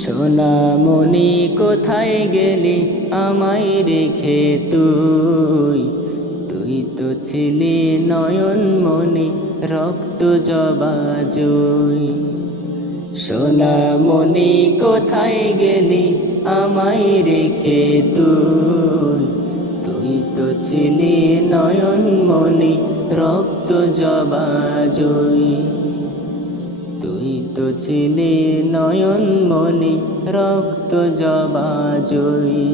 সোনামণি, কোথায় গেলি আমায় রেখে তুই? তুই তো ছিলি নয়ন মনি রক্ত জবা জুই। সোনামণি, কোথায় গেলি আমায় রেখে তুই? তুই তো ছিলি নয়ন মনি রক্ত জবা জুই। তুই তো ছিলি নয়ন মনি রক্ত জবা জয়ী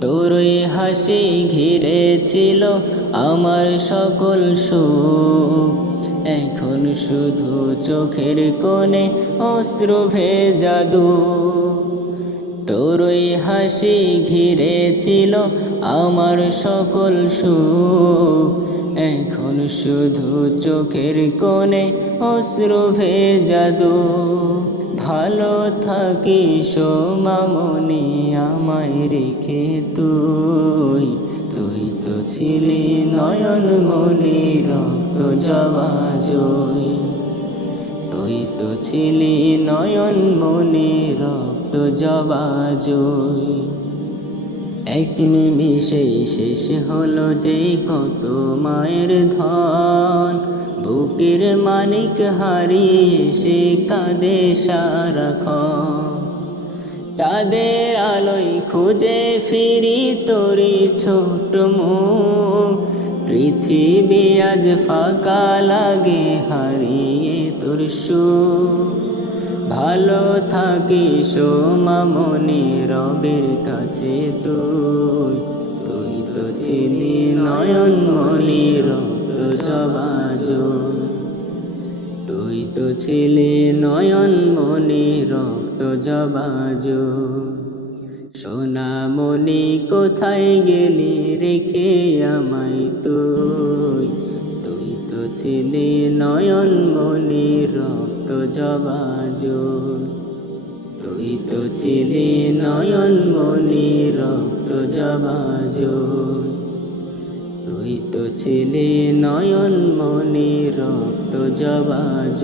তোরই হাসি ঘিরেছিল আমার সকল সুখ। এখন শুধু চোখের কোণে অশ্রু ভেজাদু তোরই হাসি ঘিরেছিল আমার সকল সুখ। এখন শুধু চোখের কোণে অশ্রু ভেজাদু ভালো থাকি সোমামনি আমায় রেখে তুই। তুই তো ছিলি নয়ন মনি রক্ত জবা জয়। তুই তো ছিলি নয়ন মনি রক্ত জবা জয়। এক নিমিষে শেষ হলো যে কত মায়ের ধন। বুকের মানিক হারিয়ে সে কাঁদে সারাক্ষণ চাঁদের আলোয় খুঁজে ফিরি তোরি ছোট মুখ পৃথিবী আজ ফাঁকা লাগে, হারিয়ে তোর সুখ। ভালো থাকি সোমামনি রবের কাছে তুই। তুই তো ছিলি নয়ন মনি রক্ত জবাজ তুই তো ছিলি নয়ন মনি রক্ত জবাজ সোনামণি কোথায় গেলি রেখে আমায় তুই? ছিলি নয়ন মনি রক্ত জবাজ। তুই তো ছিলি নয়ন মনি রক্ত জবাজ। তুই তো ছিলি নয়ন মনি রক্ত জবাজ।